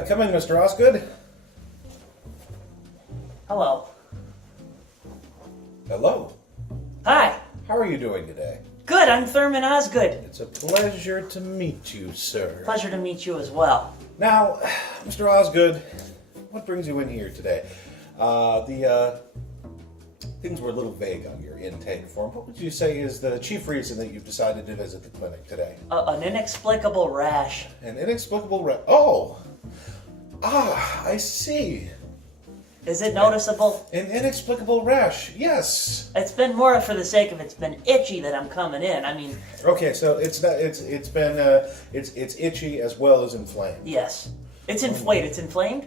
Come in, Mr. Osgood. Hello. Hello. Hi. How are you doing today? Good, I'm Thurman Osgood. It's a pleasure to meet you, sir. Pleasure to meet you as well. Now, Mr. Osgood, what brings you in here today? Things were a little vague on your intake form. What would you say is the chief reason that you've decided to visit the clinic today? An inexplicable rash. An inexplicable Oh! I see. Is it noticeable? An inexplicable rash, yes. It's been more for the sake of it's been itchy that I'm coming in. I mean... Okay, so it's itchy as well as inflamed. Yes. It's inflamed. It's inflamed?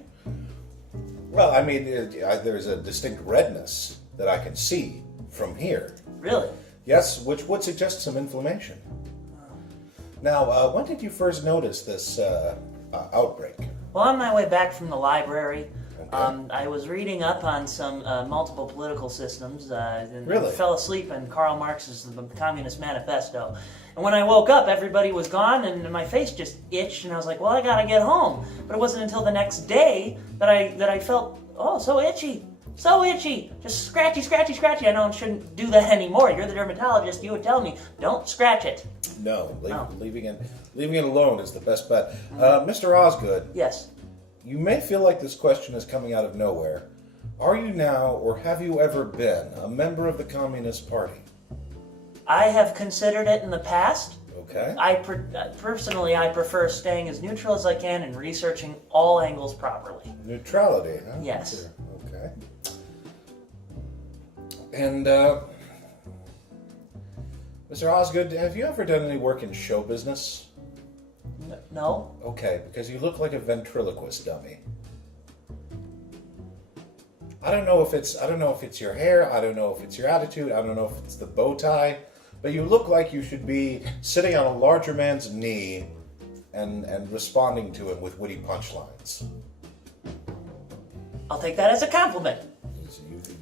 Well, I mean, there's a distinct redness that I can see from here. Really? Yes, which would suggest some inflammation. Now, when did you first notice this outbreak? Well, on my way back from the library, Okay. I was reading up on some multiple political systems. And Really? fell asleep in Karl Marx's The Communist Manifesto. And when I woke up, everybody was gone, and my face just itched, and I was like, well, I gotta get home. But it wasn't until the next day that I felt, oh, so itchy. So itchy. Just scratchy, scratchy, scratchy. I know I shouldn't do that anymore. You're the dermatologist. You would tell me, don't scratch it. No, No. leaving it alone is the best bet. Mr. Osgood, Yes. you may feel like this question is coming out of nowhere. Are you now, or have you ever been, a member of the Communist Party? I have considered it in the past. Okay. Personally, I prefer staying as neutral as I can and researching all angles properly. Neutrality, huh? Yes. Okay. And, Mr. Osgood, have you ever done any work in show business? No? Okay, because you look like a ventriloquist dummy. I don't know if it's your hair, I don't know if it's your attitude, I don't know if it's the bow tie, but you look like you should be sitting on a larger man's knee and responding to him with witty punchlines. I'll take that as a compliment.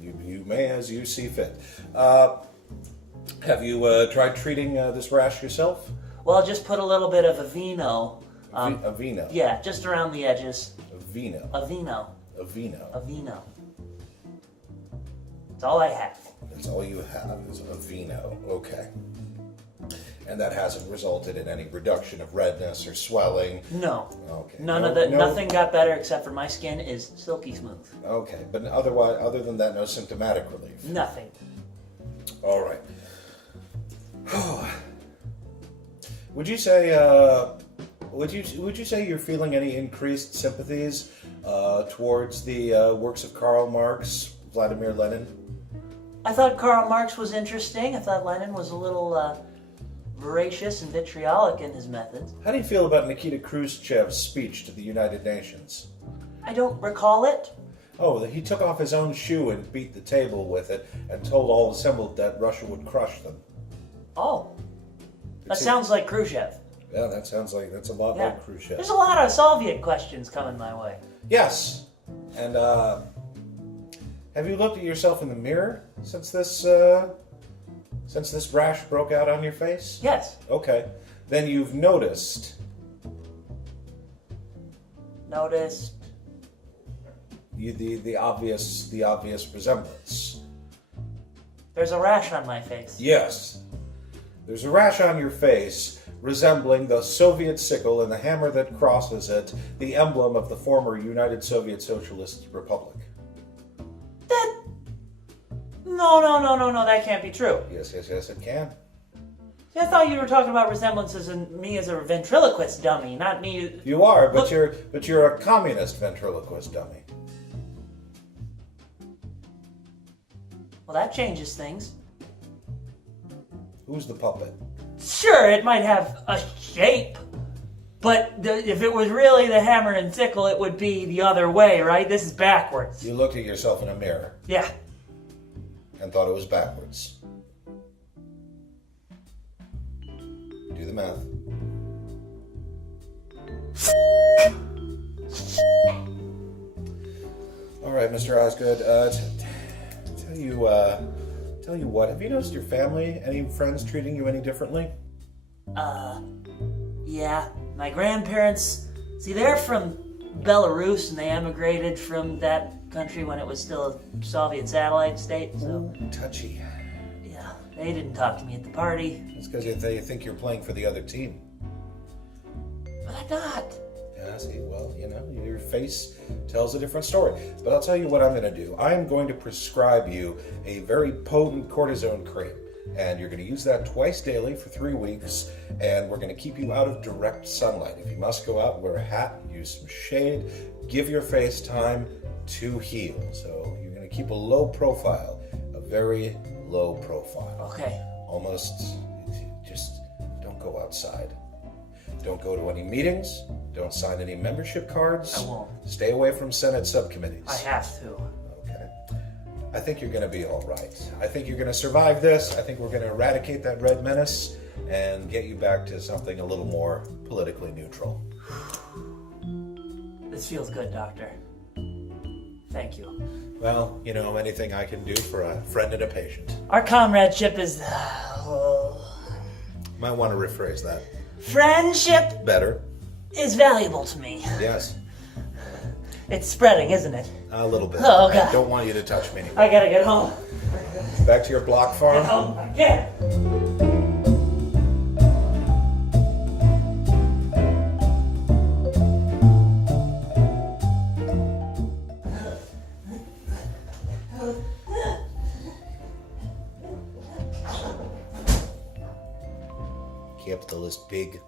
You may as you see fit. Have you tried treating this rash yourself? Well, I'll just put a little bit of Aveeno. Aveeno. Yeah, just around the edges. Aveeno. Aveeno. Aveeno. Aveeno. That's all I have. That's all you have is Aveeno. Okay. And that hasn't resulted in any reduction of redness or swelling? No. Okay. None of that. Nothing got better except for my skin is silky smooth. Okay, but other than that, no symptomatic relief? Nothing. All right. Would you say you're feeling any increased sympathies towards the works of Karl Marx, Vladimir Lenin? I thought Karl Marx was interesting. I thought Lenin was a little voracious and vitriolic in his methods. How do you feel about Nikita Khrushchev's speech to the United Nations? I don't recall it. Oh, that he took off his own shoe and beat the table with it and told all assembled that Russia would crush them. Oh. That sounds like Khrushchev. Yeah, that's a lot like Khrushchev. There's a lot of Soviet questions coming my way. Yes. And have you looked at yourself in the mirror since this rash broke out on your face? Yes. Okay. Then you've noticed the obvious resemblance. There's a rash on my face. Yes. There's a rash on your face resembling the Soviet sickle and the hammer that crosses it, the emblem of the former United Soviet Socialist Republic. No, that can't be true. Yes, it can. See, I thought you were talking about resemblances in me as a ventriloquist dummy, not me. You are, but you're a communist ventriloquist dummy. Well, that changes things. Who's the puppet? Sure, it might have a shape, but if it was really the hammer and sickle, it would be the other way, right? This is backwards. You looked at yourself in a mirror Yeah. and thought it was backwards. Do the math. All right, Mr. Osgood. Tell you what. Have you noticed your family, any friends treating you any differently? Yeah. My grandparents, see, they're from Belarus, and they emigrated from that country when it was still a Soviet satellite state. So Touchy. yeah, they didn't talk to me at the party. It's because they think you're playing for the other team. But I'm not. Yeah, see, well, you know, your face tells a different story. But I'll tell you what I'm going to do. I'm going to prescribe you a very potent cortisone cream. And you're going to use that twice daily for 3 weeks. And we're going to keep you out of direct sunlight. If you must go out, wear a hat, use some shade, give your face time to heal. So you're going to keep a low profile, a very low profile. Okay. Almost, just don't go outside. Don't go to any meetings. Don't sign any membership cards. I won't. Stay away from Senate subcommittees. I have to. Okay. I think you're going to be all right. I think you're going to survive this. I think we're going to eradicate that red menace and get you back to something a little more politically neutral. This feels good, Doctor. Thank you. Well, you know, anything I can do for a friend and a patient. Our comradeship is... Might want to rephrase that. friendship Better. is valuable to me. Yes. It's spreading, isn't it? A little bit. Oh, I God. don't want you to touch me anymore. I gotta get home. Back to your block farm. Home again. Kept the list big.